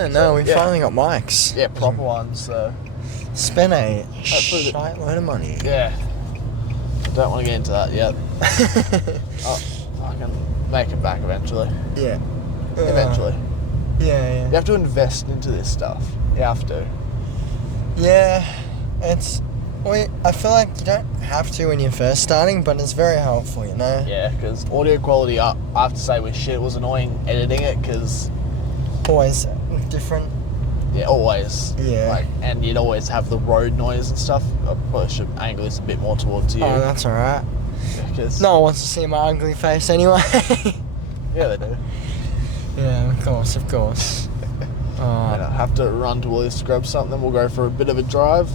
Yeah, no, we finally got mics. Yeah, proper ones, so... Spent a shite load of money. Yeah. I don't want to get into that yet. I can make it back eventually. Yeah. Eventually. Yeah. You have to invest into this stuff. You have to. Yeah, I feel like you don't have to when you're first starting, but it's very helpful, you know? Yeah, because audio quality, I have to say, was shit. It was annoying editing it, because... Always different. Yeah, always. Yeah. And you'd always have the road noise and stuff. I probably should angle this a bit more towards you. Oh, that's alright. Because... No one wants to see my ugly face anyway. Yeah, they do. Yeah, of course. I have to run to Woolies to grab something. We'll go for a bit of a drive.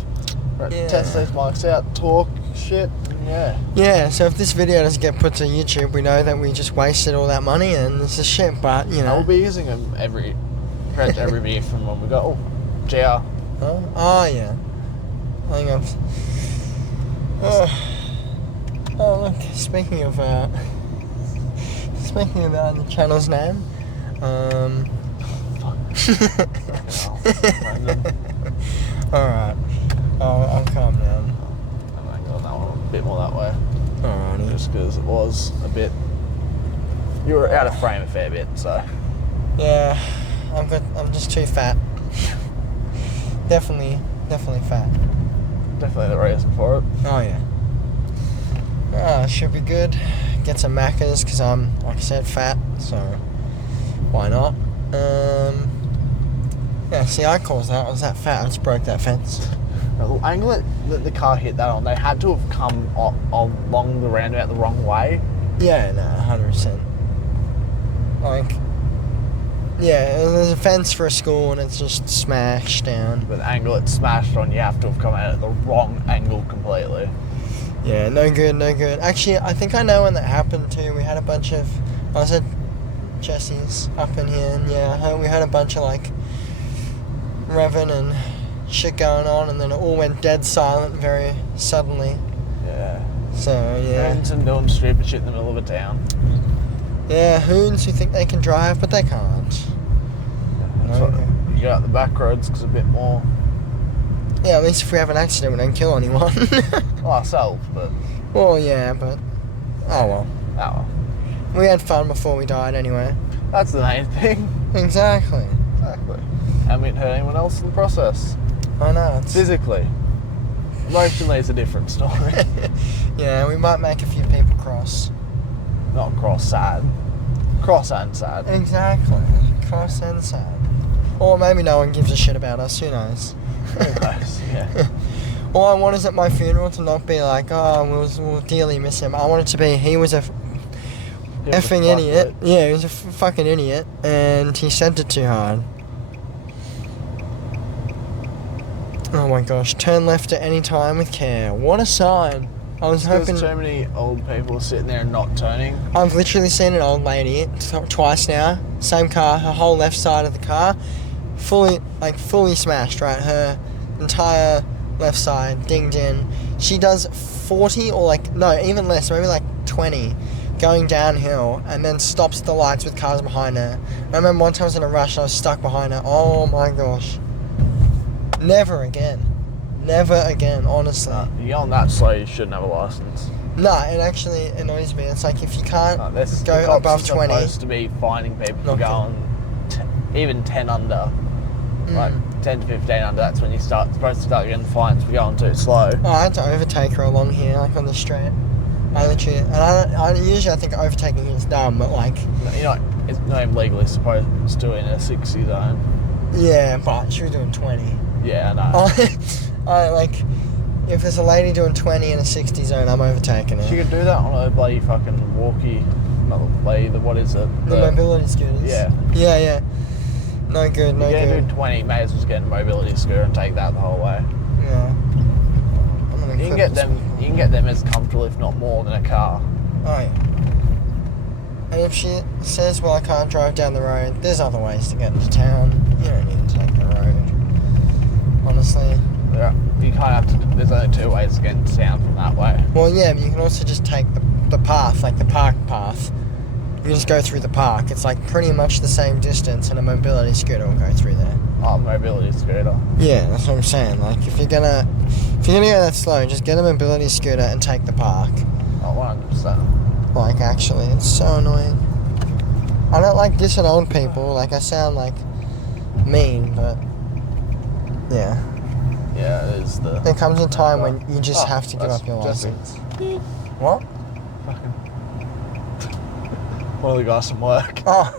Test these mics out, talk shit, and Yeah, so if this video doesn't get put to YouTube, we know that we just wasted all that money and it's a shit, but, you know. We'll be using them every video from when we go, GR. Oh, yeah. I think look, speaking of the channel's name, Alright. I'll calm down. I'm going to go that one a bit more that way. Alrighty. Just because it was a bit... You were out of frame a fair bit, so... Yeah, I'm just too fat. Definitely fat. Definitely the reason for it. Oh, yeah. Should be good. Get some Maccas, because I'm, like I said, fat, so why not? Yeah, see, I caused that. I was that fat. I just broke that fence. The angle that the car hit that on, they had to have come along the roundabout the wrong way. Yeah, no, 100%. Like, yeah, there's a fence for a school and it's just smashed down. But the angle it smashed on, you have to have come out at the wrong angle completely. Yeah, no good. Actually, I think I know when that happened too. We had a bunch of... I was at Jesse's up in here, and we had a bunch of, like, revving and shit going on, and then it all went dead silent very suddenly. Yeah. So, yeah. Hoons and doing stupid shit in the middle of a town. Yeah, hoons who think they can drive, but they can't. You go out the back roads because a bit more... Yeah, at least if we have an accident, we don't kill anyone. Well, ourselves, but... Well, yeah, but... Oh, well. Oh, well. We had fun before we died, anyway. That's the main thing. Exactly. And we didn't hurt anyone else in the process. I know. Physically. Emotionally, it's a different story. Yeah, we might make a few people cross. Not cross, sad. Cross and sad. Exactly. Cross and sad. Or maybe no one gives a shit about us, who knows? Who knows, yeah. All I want is at my funeral to not be like, oh, we'll dearly miss him. I want it to be, he was a effing idiot. Yeah, he was a fucking idiot, and he sent it too hard. Oh my gosh, turn left at any time with care. What a sign. I was hoping... There's so many old people sitting there and not turning. I've literally seen an old lady twice now. Same car, her whole left side of the car, fully smashed, right? Her entire left side dinged in. She does 40 or no, even less, maybe 20 going downhill and then stops at the lights with cars behind her. I remember one time I was in a rush and I was stuck behind her. Oh my gosh. Never again, honestly. You go on that slow, you shouldn't have a license. No, it actually annoys me. It's like if you can't go above 20... They're supposed to be finding people for going even 10 under. 10 to 15 under, that's when you're supposed to start getting fines for going too slow. Oh, I had to overtake her along here, on the street. I literally... And I usually think overtaking is dumb, but it's not even legally supposed to in a 60 zone. Yeah, but she was doing 20. Yeah, I know. If there's a lady doing 20 in a 60 zone, I'm overtaking her. She could do that on a bloody fucking walkie, not the bloody, what is it? The mobility scooters. Yeah. Yeah. No good. You're going to do 20, may as well just get a mobility scooter and take that the whole way. Yeah. You can get them as comfortable, if not more, than a car. Oh, yeah. And if she says, well, I can't drive down the road, there's other ways to get into town. You don't need to take the road. Honestly. Yeah, you kind of have to... There's only 2 ways to get into town from that way. Well, yeah, but you can also just take the path, the park path, You just go through the park. It's like pretty much the same distance, and a mobility scooter will go through there. Oh, mobility scooter. Yeah, that's what I'm saying. Like, if you're gonna go that slow, just get a mobility scooter and take the park. Oh, 100%. Like, actually, it's so annoying. I don't like dissing old people. Like, I sound like mean, but yeah. Yeah, it is the... There comes a time when you just have to give up your Jesse. license. What? Fucking... One of the guys from work. Oh.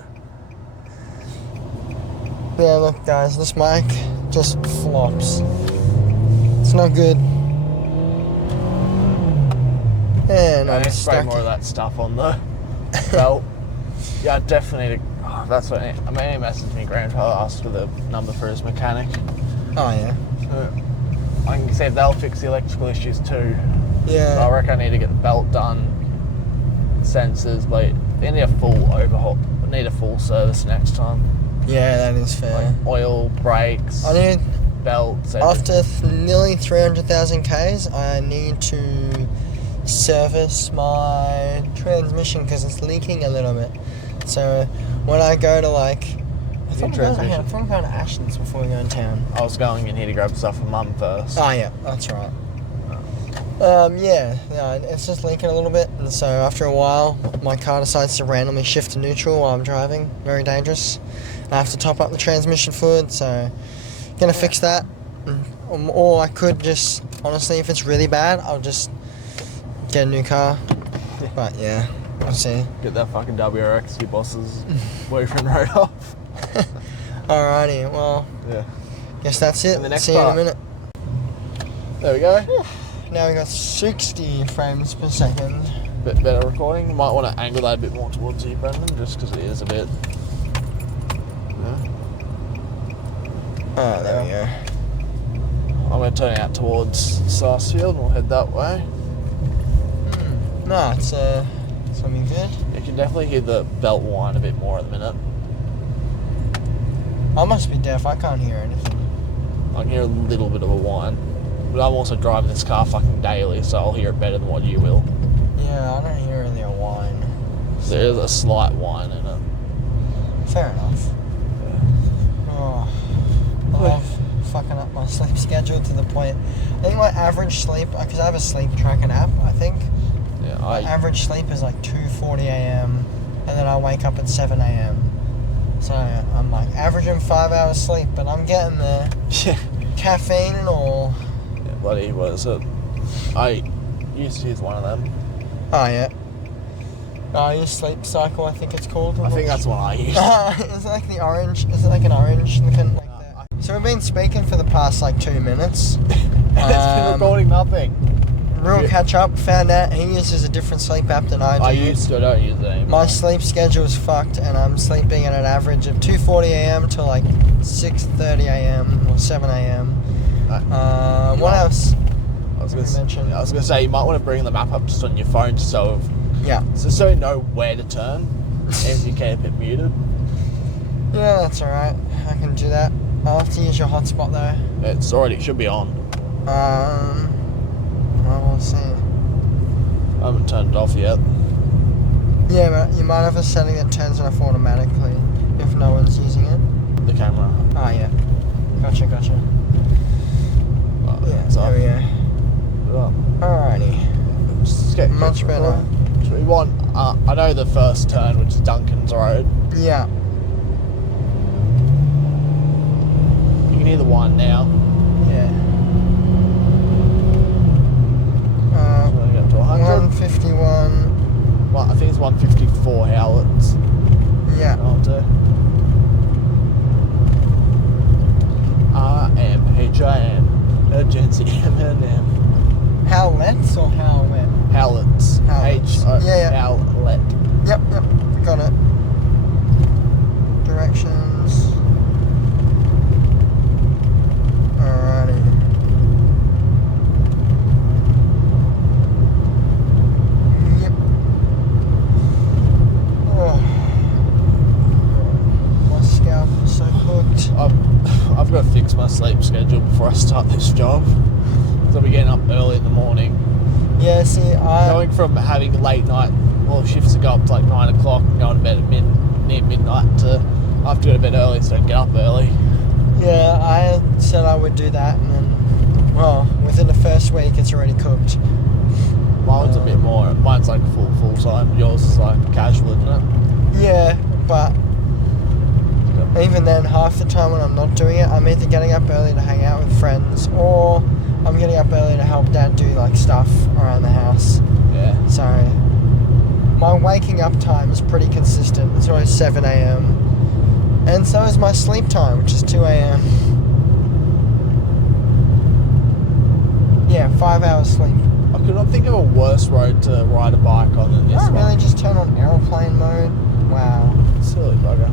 Yeah, look, guys, this mic just flops. It's not good. And I'm Spray stuck. more of that stuff on the belt. Yeah, I definitely need to... Oh, that's what... I mean, he messaged me, grandfather asked for the number for his mechanic. Oh, yeah. So I can see if they'll fix the electrical issues too. Yeah. So I reckon I need to get the belt done, sensors, but they need a full overhaul. I need a full service next time. Yeah, that is fair. Like oil, brakes, I need... belts, After nearly 300,000 Ks, I need to service my transmission because it's leaking a little bit. So when I go to like... I think I'm going to Ashton's before we go in town. I was going in here to grab stuff for Mum first. Oh, yeah, that's right. Yeah, it's just leaking a little bit, and so after a while, my car decides to randomly shift to neutral while I'm driving. Very dangerous. I have to top up the transmission fluid, so gonna fix that. Or I could just, honestly, if it's really bad, I'll just get a new car. But yeah, we'll see. Get that fucking WRX your boss's boyfriend wrote off. Alrighty, well, yeah. Guess that's it. In the next see you in a part. minute. There we go. Now we got 60 frames per second. Bit better recording. Might want to angle that a bit more towards you, Brendan, just because it is a bit. Yeah. Oh, there we go. I'm going to turn it out towards Sarsfield and we'll head that way. No, it's something good. You can definitely hear the belt whine a bit more at the minute. I must be deaf, I can't hear anything. I can hear a little bit of a whine. But I'm also driving this car fucking daily, so I'll hear it better than what you will. Yeah, I don't hear really a whine. There is a slight whine in it. Fair enough. Yeah. Oh, I love fucking up my sleep schedule to the point. I think my average sleep, because I have a sleep tracker app, I think. Yeah, My average sleep is like 2:40 a.m. and then I wake up at 7 a.m. So I'm like averaging 5 hours sleep, but I'm getting there. Yeah. Caffeine and all. Yeah, bloody, what is it? I used to use one of them. Oh, yeah. Oh, your sleep cycle, I think it's called. I think that's the one I use. Is it like the orange? Is it like an orange looking like that? So we've been speaking for the past like 2 minutes. It's been recording nothing. Real catch up. Found out he uses a different sleep app than I do. I don't use it anymore. My sleep schedule is fucked, and I'm sleeping at an average of 2:40 a.m. to like 6:30 a.m. or 7 a.m. What else? I was gonna say you might want to bring the map up just on your phone, so you know where to turn, if you keep it muted. Yeah, that's alright. I can do that. I'll have to use your hotspot though. It should be on. Well, we'll see. I haven't turned it off yet. Yeah, but you might have a setting that turns it off automatically if no one's using it. The camera. Oh, yeah. Gotcha. Yeah, so there we go. Alrighty. Just get Much better. So we want, I know the first turn, which is Duncan's Road. Yeah. You can hear the one now. Yeah. 151. Well, I think it's 154 Howlett's. Yeah. RMHIM. Urgency M&M. Howlett's or Howlett? Howlett's. Howlett's. Yeah. Howlett. Yep. Got it. Directions. Alrighty. Yep. Oh. My scalp is so hooked. I've got to fix my sleep schedule before I start this job. So I'll be getting up early in the morning. Yeah, see, Going from having late night all shifts to go up to like 9 o'clock and go to bed at near midnight to. I have to go to bed early so I can get up early. Yeah, I said I would do that, and then, well, within the first week, it's already cooked. Mine's a bit more. Mine's like full time. Yours is like casual, isn't it? Yeah, but even then, half the time when I'm not doing it, I'm either getting up early to hang out with friends, or I'm getting up early to help Dad do like stuff around the house. Yeah. So my waking up time is pretty consistent. It's always 7 a.m. And so is my sleep time, which is 2 a.m. Yeah, 5 hours sleep. I could not think of a worse road to ride a bike on than this Oh, one. really? Just turn on aeroplane mode? Wow. Silly bugger.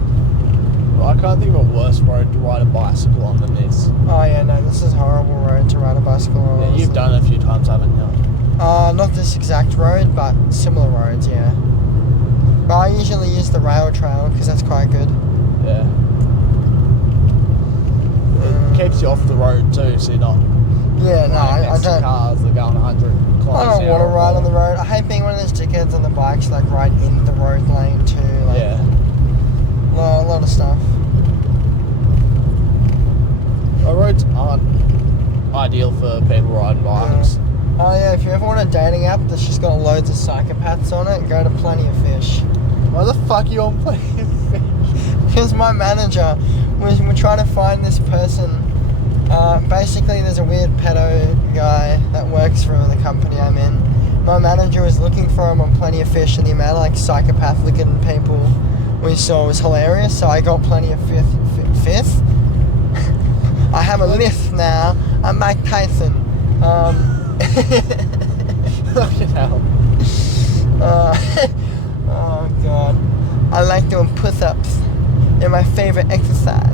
Well, I can't think of a worse road to ride a bicycle on than this. Oh yeah, no, this is a horrible road to ride a bicycle on. Yeah, you've done it a few times, haven't you? Not this exact road, but similar roads, yeah. But I usually use the rail trail because that's quite good. Yeah. It keeps you off the road too, so you're not. Yeah, no, I don't. Cars that are going 100 kilometers. I don't want to ride on the road. I hate being one of those dickheads on the bikes, like right in the road lane too. Like, Yeah. A lot of stuff. Roads aren't ideal for people riding bikes. Oh yeah, if you ever want a dating app that's just got loads of psychopaths on it, go to Plenty of Fish. Why the fuck are you on Plenty of Fish? Because my manager, we're trying to find this person. Basically, there's a weird pedo guy that works for the company I'm in. My manager was looking for him on Plenty of Fish, and the amount of like psychopath-looking people we saw was hilarious. So I got Plenty of Fifth. I have a lift now. I'm Mike Tyson. Fucking hell. Oh god, I like doing push-ups. They're my favorite exercise.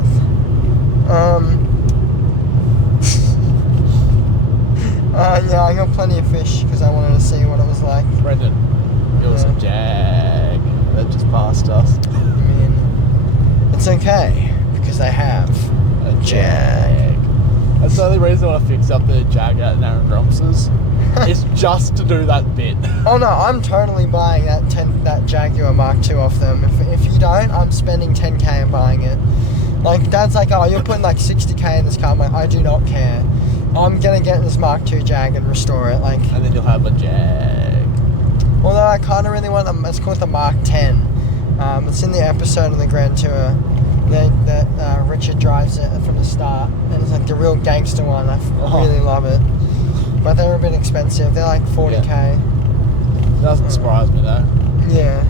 Yeah, I got Plenty of Fish because I wanted to see what it was like. Brendan, it was a Jag that just passed us. I mean, it's okay because they have a Jag. That's the only reason I want to fix up the Jag at Narren Grumps's. It's just to do that bit. Oh no, I'm totally buying that Jaguar Mark II off them. If you don't, I'm spending 10k and buying it. Like, Dad's like, oh, you're putting like 60k in this car. I'm like, I do not care. I'm gonna get this Mark II Jag and restore it. Like, And then you'll have a Jag. although I kind of really want them. It's called the Mark X. It's in the episode of the Grand Tour that Richard drives it from the start, and it's like the real gangster one. I really love it. But they're a bit expensive. They're like 40k. Yeah. Doesn't surprise me though. Yeah.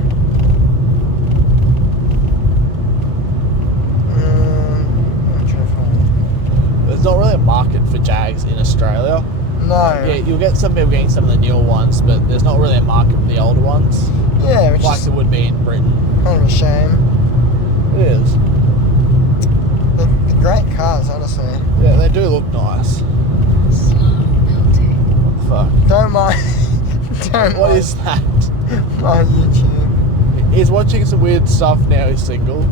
I'm trying to find There's not really a market for Jags in Australia. No. Yeah, you'll get some people getting some of the newer ones, but there's not really a market for the older ones. Yeah, which Like is there would be in Britain. kind of a shame. It is. They're great cars, honestly. Yeah, they do look nice. Fuck. Don't mind. Don't What mind is that? on YouTube. He's watching some weird stuff now, he's single.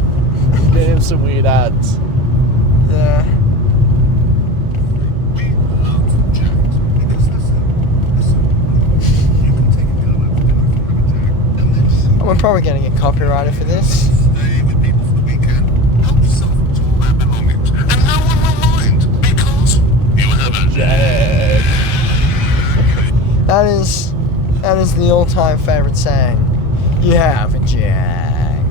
Getting him some weird ads. Yeah. We're probably going to get copyrighted for this. Stay with people for the weekend. Help yourself to all their belongings. And no one will mind because you have a Jag. That is the all-time favourite saying. You have a Jag.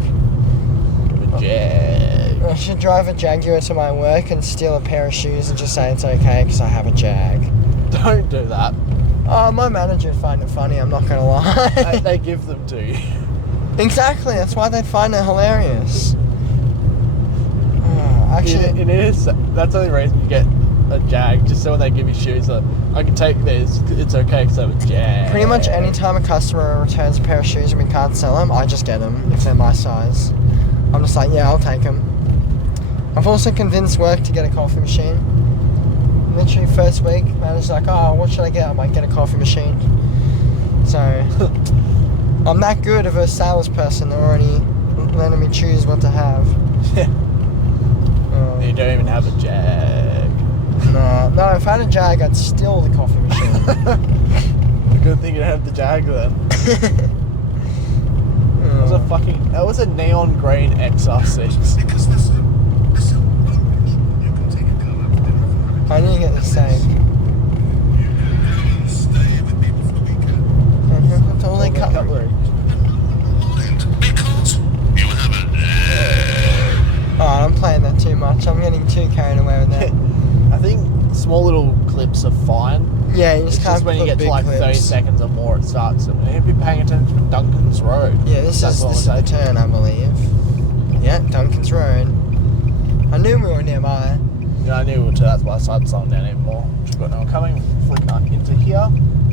A Jag. I should drive a Jaguar to my work and steal a pair of shoes and just say it's okay because I have a Jag. Don't do that. Oh, my manager would find it funny, I'm not going to lie. They give them to you. Exactly, that's why they'd find it hilarious. Actually, It is. That's the only reason you get a Jag, just so when they give you shoes, I can take these, it's okay because I have a Jag. pretty much any time a customer returns a pair of shoes and we can't sell them, I just get them if they're my size. I'm just like, yeah, I'll take them. I've also convinced work to get a coffee machine. Literally first week, manager's like, oh, what should I get? I might get a coffee machine. So, I'm that good of a salesperson, they're already letting me choose what to have. You don't even have a Jag. No, if I had a Jag, I'd steal the coffee machine. Good thing you have the Jag then. That was a neon green XR6. Because listen, you can take a girl out for dinner if you have it. I need to get this saved. You can go and stay with me for the weekend. That's all they cutlery. Mind, because you have a... Oh, I'm playing that too much. I'm getting too carried away with that. I think small little clips are fine. Yeah, you just It's can't just when you put get to big like 30 clips. seconds or more, it starts. And you'd be paying attention to Duncan's Road. Yeah, this is the turn, I believe. Yeah, Duncan's Road. I knew we were nearby. Yeah, I knew we were too. That's why I started slowing down even more. We've got no one coming. Flick into here.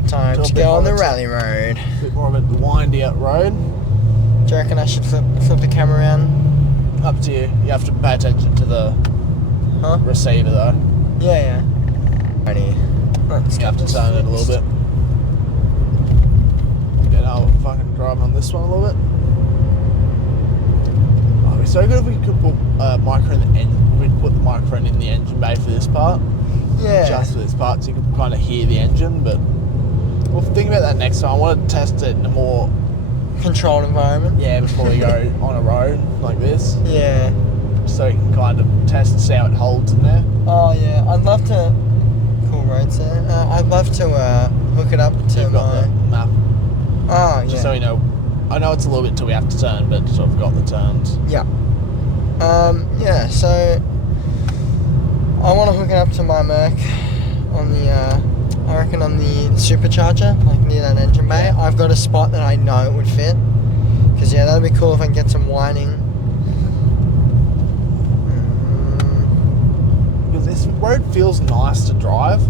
Time Do a to bit go on more the of a rally road. A bit more of a windier road. Do you reckon I should flip the camera around? Up to you. You have to pay attention to the Huh? receiver though. Yeah. Ready. Let's You have to turn it a little bit. Okay, now we'll fucking drive on this one a little bit. Oh, it'd be so good if we could put micro in the engine. We'd put the microphone in the engine bay for this part. Yeah. Just for this part, so you could kind of hear the engine. But we'll think about that next time. I want to test it in a more Controlled environment. before we go on a road like this, Yeah. so you can kind of test and see how it holds in there. Oh yeah. I'd love to. Cool roads there. I'd love to hook it up to You've got the my. map, Oh yeah. just so we know. I know it's a little bit till we have to turn, but so I've got the turns. Yeah. Yeah, so I want to hook it up to my Merc on the, I reckon on the supercharger, like near that engine bay. Yeah. I've got a spot that I know it would fit. Because, yeah, that'd be cool if I can get some whining. Because this road feels nice to drive.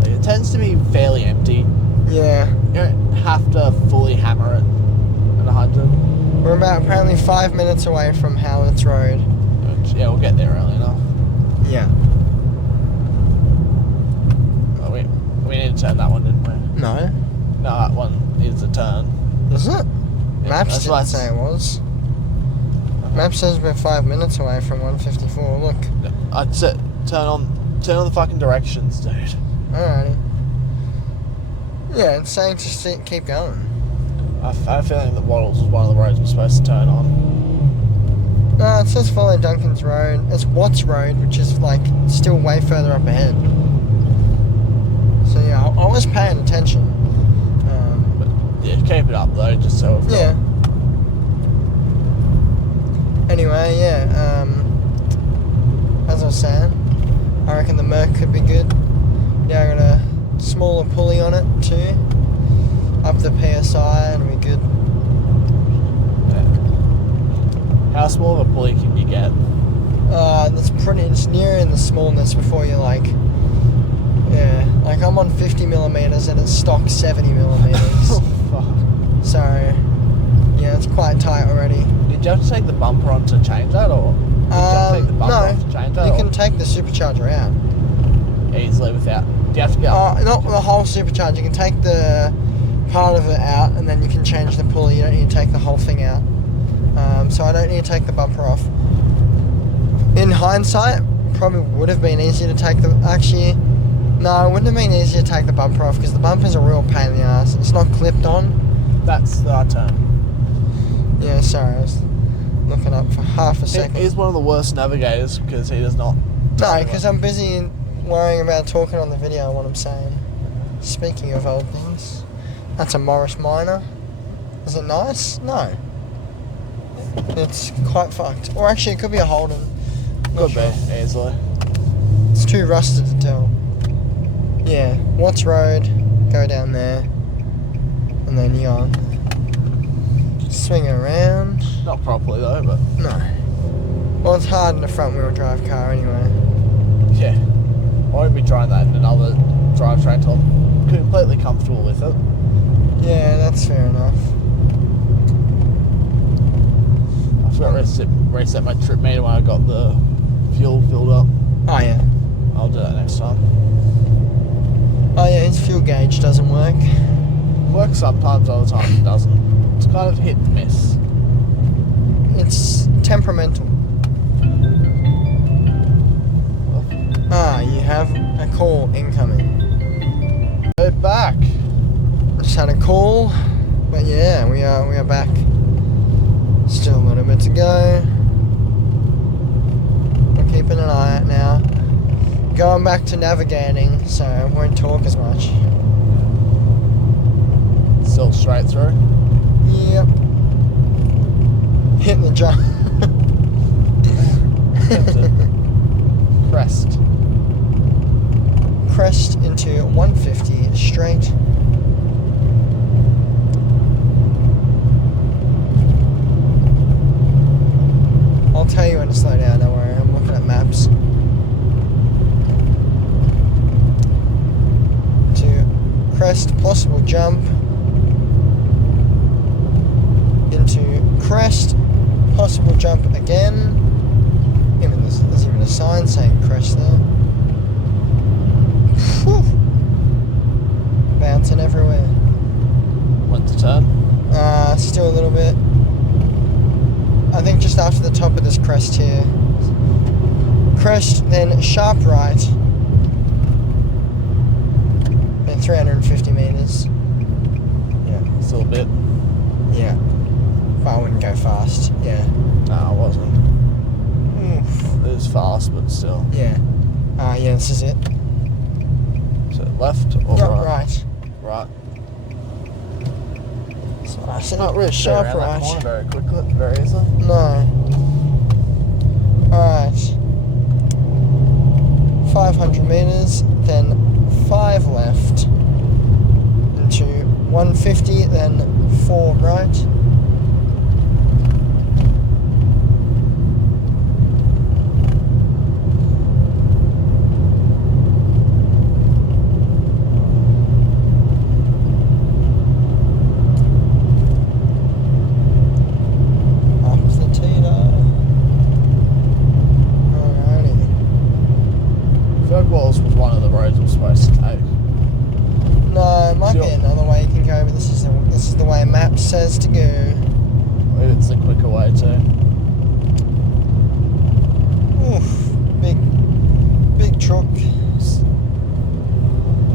Like, it tends to be fairly empty. Yeah. You don't have to fully hammer it at 100. We're about apparently 5 minutes away from Howlett's Road. Which, yeah, we'll get there early enough. Yeah. Oh, we need to turn that one, didn't we? No. No, that one is a turn. Is it? Yeah, Maps that's didn't what say it was. Maps says we're 5 minutes away from 154. Look. I'd say turn on the fucking directions, dude. Alrighty. Yeah, it's saying to keep going. I have a feeling that Waddles was one of the roads we're supposed to turn on. No, it says follow Duncan's Road. It's Watts Road, which is like still way further up ahead. So yeah, I was paying attention. But yeah, keep it up though, just so we've got. Yeah. Anyway, yeah. As I was saying, I reckon the Merc could be good. Yeah, I got a smaller pulley on it too. Up the PSI, it'll be good. Yeah. How small of a pulley can you get? It's near in the smallness before you like. Yeah, like I'm on 50 millimeters and it's stock 70 millimeters. Oh, fuck. So, yeah, it's quite tight already. Did you have to take the bumper on to change that, or did you have to take the bumper no, off to change that? you or can take the supercharger out. easily without. Do you have to get? Not the whole supercharger. You can take the part of it out, and then you can change the pulley. You don't need to take the whole thing out. So I don't need to take the bumper off. In hindsight, probably would have been easier to take the. Actually, no, it wouldn't have been easier to take the bumper off because the bumper's a real pain in the ass. It's not clipped on. That's our turn. Yeah, sorry, I was looking up for half a second. He's one of the worst navigators because he does not. No, because I'm busy worrying about talking on the video what I'm saying. Speaking of old things, that's a Morris Minor. Is it nice? No. It's quite fucked. Or actually, it could be a Holden. Not Could sure. be easily. It's too rusted to tell. Yeah, Watts Road, go down there, and then you go swing around. Not properly though, but No. Well, it's hard in a front wheel drive car anyway. yeah. I won't be trying that in another drivetrain till I'm completely comfortable with it. Yeah, that's fair enough. I forgot to reset my trip meter when I got the fuel filled up. Oh yeah. I'll do that next time. Oh yeah, his fuel gauge doesn't work. Works sometimes, other times it doesn't. It's kind of hit and miss. It's temperamental. Ah, you have a call incoming. Go back. Just had a call, but yeah, we are back. Still a little bit to go. We're keeping an eye out now. Going back to navigating, so I won't talk as much. Still straight through. Yep. Hit the jump. Crest. Crest into 150 straight. I'll tell you when to slow down, don't worry, I'm looking at maps. To crest, possible jump. Into crest, possible jump again. Even there's even a sign saying crest there. Whew. Bouncing everywhere. Went to turn. Still a little bit. I think just after the top of this crest here. Crest, then sharp right. Then 350 meters. Yeah, still a bit. Yeah. But I wouldn't go fast. Yeah. No, I wasn't. Oof. It was fast, but still. Yeah. Yeah, this is it. So left or Yep, right? right. Right. So I said Not really sharp around that right. corner very quickly, very easily. No. Alright. 500 meters, then 5 left. Into 150, then 4 right. Was one of the roads we're supposed to take. No, it might be another way you can go, but this is the way map says to go. It's the quicker way too. Oof, big truck.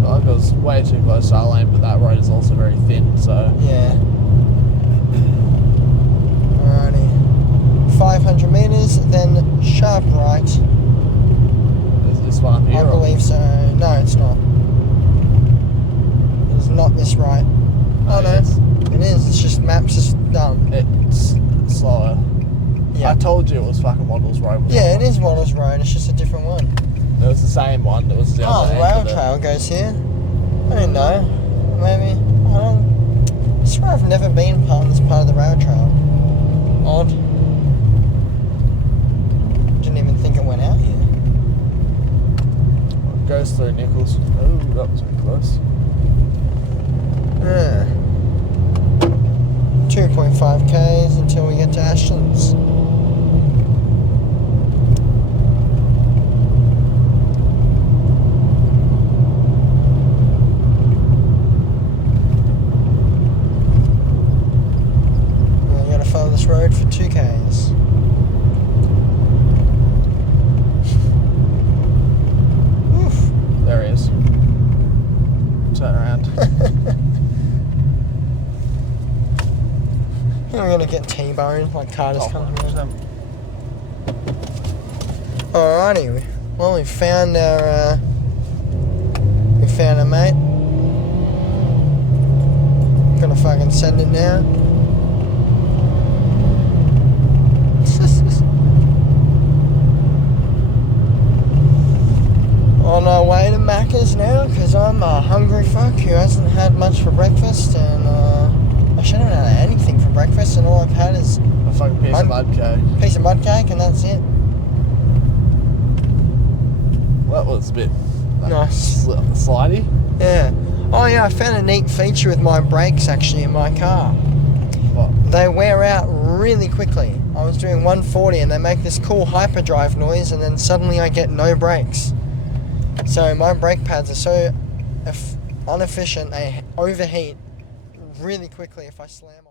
I was way too close to our lane, but that road is also very thin, so. Yeah. Alrighty. 500 meters, then sharp right. This one up here? I believe so. No, it's not. It's not this right. Oh no, it is. It's just maps is dumb. It's slower. Yeah. I told you it was fucking Waddles Road. Yeah, it is Waddles Road. It's just a different one. It was the same one. It was the Oh, other the end rail of it. trail goes here. I didn't know. Maybe. I don't. I swear I've never been on this part of the rail trail. Odd. Didn't even think it went out here. Goes through Nichols. Oh, that was very close. Yeah. 2.5 Ks until we get to Ashlands. We gotta follow this road for 2 Ks. There he is. Turn around. We're gonna get T-boned like Carter's coming around. Them. Alrighty, well we found our mate. Gonna fucking send it now. On our way to Macca's now, because I'm a hungry fuck who hasn't had much for breakfast, and I shouldn't have had anything for breakfast, and all I've had is A fucking piece of mud cake. piece of mud cake, and that's it. That was a bit Nice. slidey. Yeah. Oh yeah, I found a neat feature with my brakes actually in my car. What? They wear out really quickly. I was doing 140 and they make this cool hyperdrive noise, and then suddenly I get no brakes. So my brake pads are so inefficient, they overheat really quickly if I slam on.